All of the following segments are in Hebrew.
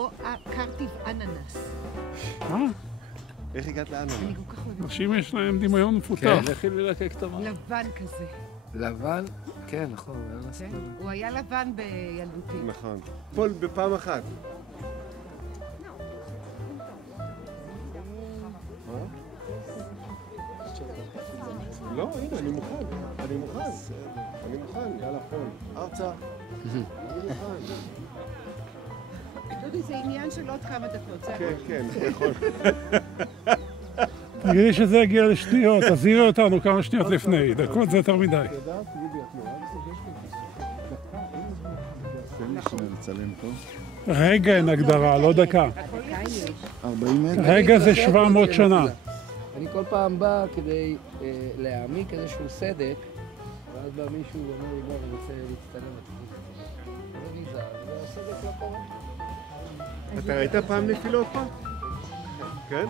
או הקרטיב אננס. איך הגעת לאננס? אני כל כך אוהבת. אנשים יש להם דמיון מפותח. כן, לכי ללקק טובה. לבן כזה. לבן? כן, נכון. הוא היה לבן בילדותי. נכון. פול בפעם אחת. לא, הנה, אני מוכן. אני מוכן, יאללה פול. ארצה. אני מוכן. דודי, זה עניין של עוד כמה דקות. כן, יכול. תגידי שזה יגיע לשניות, תזהירי אותנו כמה שניות לפני. דקות זה יותר מדי. רגע אין הגדרה, לא דקה. 40 מטר? רגע זה 700 שנה. אני כל פעם בא כדי להעמיק איזשהו סדק, ואז בא מישהו ואומר לי, בוא, אני רוצה להצטלם לתקוף. זה נזהר, והסדק לא קורה. אתה ראית פעם נפילות פה? כן?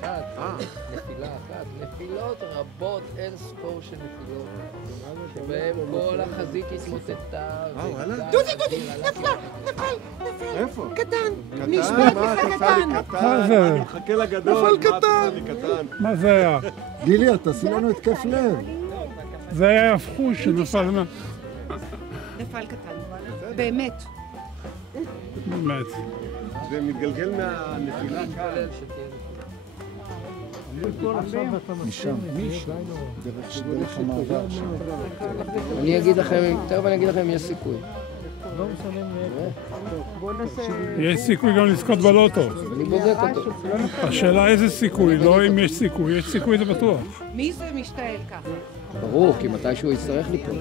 פעם אחת, נפילה אחת. נפילות רבות, אין ספור של נפילות, שבהם כל החזית התמוטטה. דודי, נפל! איפה? קטן! נשמע קטן! מה זה? אני מחכה לגדול. נפל קטן. מה זה היה? גילי, תעשי לנו התקף לב. זה היה הפכוש שנפל מה... נפל קטן. באמת. באמת. זה מתגלגל מהנפילה כאן. משם. דרך המעבר שם. אני אגיד לכם, תכף אני אגיד לכם אם יש סיכוי. יש סיכוי גם לזכות בלוטו. אני בודק אותו. השאלה איזה סיכוי, לא אם יש סיכוי. יש סיכוי זה בטוח. מי זה משתעל ככה? ברור, כי מתישהו יצטרך ליפול.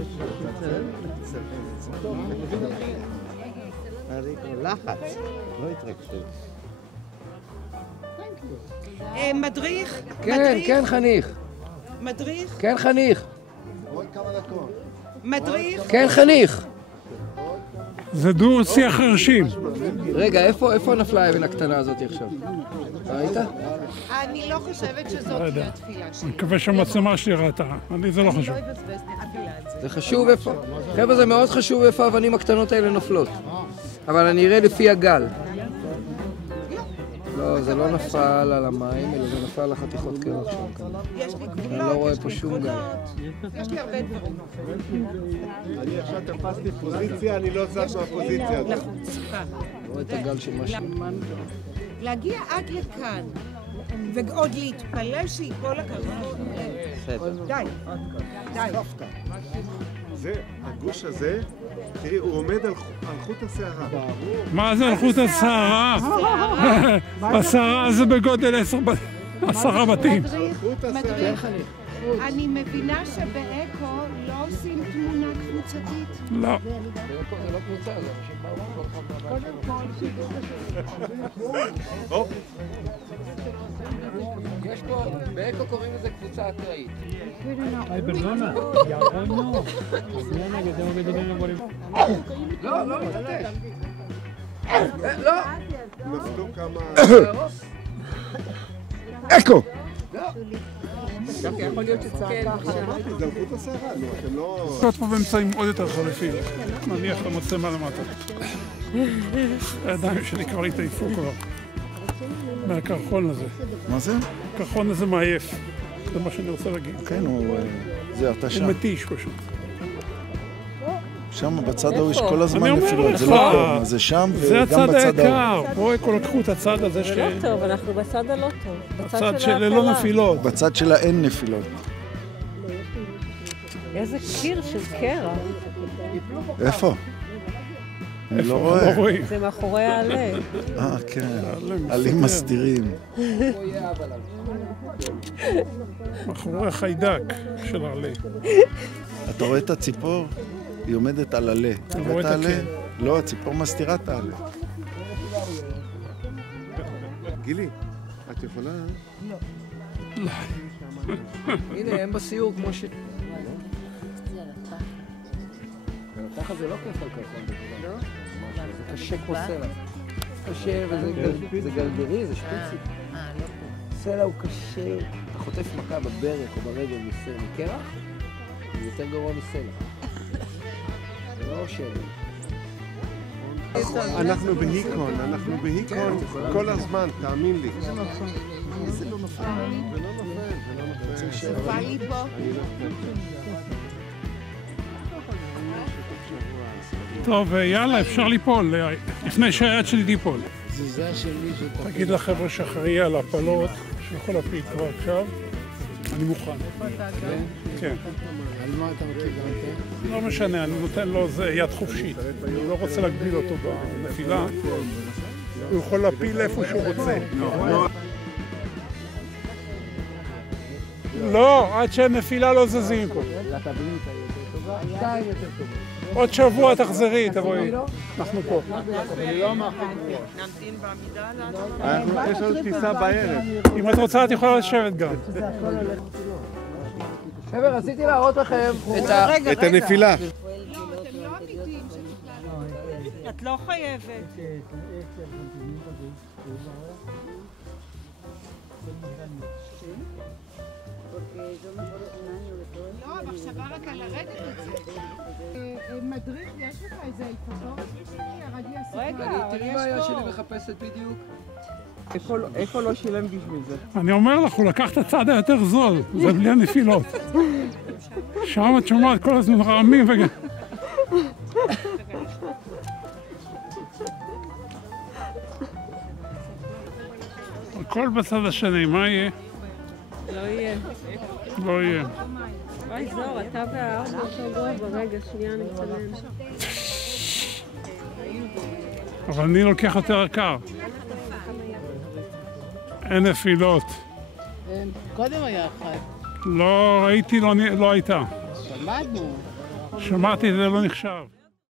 לחץ, לא התרגשות. מדריך? כן, חניך. מדריך? כן, חניך. עוד כמה דקות. מדריך? כן, חניך. זה דור שיח חרשים. רגע, איפה נפלה האבן הקטנה הזאת עכשיו? ראית? אני לא חושבת שזאת תהיה התפילה שלי. אני מקווה שהמצלמה שלי ראתה. אני זה לא חשוב. לא אבזבז נפילה על זה. זה חשוב איפה. חבר'ה, זה מאוד חשוב איפה האבנים הקטנות האלה נופלות. אבל אני אראה לפי הגל. לא, זה לא נפל על המים, אלא זה נפל על החתיכות קרח שם כאן. יש לי גבולות, אני לא רואה פה שום גל. יש לי הרבה דברים. אני עכשיו תפסתי פוזיציה, אני לא זז מהפוזיציה הזאת. לחוצפה. אני רואה את הגל של משהו. להגיע עד לכאן, ועוד להתפלל שיפול הקרחון. די. זה, הגוש הזה, תראי, הוא עומד על חוט השערה. מה זה על חוט השערה? השערה זה בגודל 10 בתים. מדריך. אני מבינה שבאקו לא עושים תמונה קבוצתית. לא. זה לא קבוצה, זה אנשים באו. יש פה, באקו קוראים לזה קבוצה אקראית. לא מתעטש. לא. נפלו כמה... אקו! יכול להיות שצעקה עכשיו. זה על חוט השערה, נו, אתם לא... קודם פה באמצעים עוד יותר חולפים. נניח למצלמה למטה. הידיים שלי כבר התעייפו כבר. מהקרחון הזה. מה זה? הקרחון הזה מעייף. זה מה שאני רוצה להגיד. כן, זה אתה הוא שם. מתיש פשוט. שם בצד ההוא יש כל הזמן אני אומר נפילות. זה לך, לא טוב, זה שם זה וגם הצד בצד ההוא. היקר. בואי, כל לקחו את הצד הזה זה לא טוב, אנחנו בצד הלא טוב. בצד של ללא נפילות. בצד שלה אין נפילות. איזה קיר של קרח. איפה? אני לא לא רואה. רואים. זה מאחורי העלה. כן. עלים מסתירים. מאחורי החיידק של העלה. אתה רואה את הציפור? היא עומדת על עלה. אתה רואה רואה את את העלה? הקיר. לא, הציפור מסתירה את העלה. גילי, את יכולה... הנה, הם בסיור כמו ש... הנתח הזה לא כיף על קרחון. לא? זה קשה כמו סלע. קשה וזה גלגרי, זה שפיצי. סלע הוא קשה. אתה חוטף מכה בברך או ברגל מקרח, זה יותר גרוע מסלע. זה לא שלי. אנחנו בהיקון, אנחנו בהיקון כל הזמן, תאמין לי. זה לא נופל, זה לא נופל, זה לא נופל. טוב, יאללה, אפשר ליפול, לפני שהיד שלי תיפול. תגיד לחבר'ה שאחראי על הפלות, שיכול להפיל כבר עכשיו. אני מוכן. כן. על מה אתה מכיר גם? לא משנה, אני נותן לו יד חופשית. אני לא רוצה להגביל אותו בנפילה. הוא יכול להפיל איפה שהוא רוצה. לא, עד שהנפילה לא זזים פה. עוד שבוע תחזרי, תבואי. אנחנו פה. יש לנו טיסה בערב. אם את רוצה, את יכולה לשבת גם. חבר'ה, רציתי להראות לכם את הנפילה. את לא חייבת. לא, המחשבה רק על הרדת את זה. מדריך, יש לך איזה עיפתון? רגע, תראי מה היה שלי מחפשת בדיוק. איפה לא שילם בשביל זה? אני אומר לך, הוא לקח את הצד היותר זול, זה בלי הנפילות. שם את שומעת כל הזמן רעמים וגם... הכל בצד השני, מה יהיה? לא יהיה. לא יהיה. וואי, זור, אתה והארבע אותו גובה. רגע, שנייה נצלם. אבל אני לוקח יותר יקר. אין נפילות. קודם היה אחד. לא ראיתי, לא הייתה. שמענו. שמעתי, זה לא נחשב.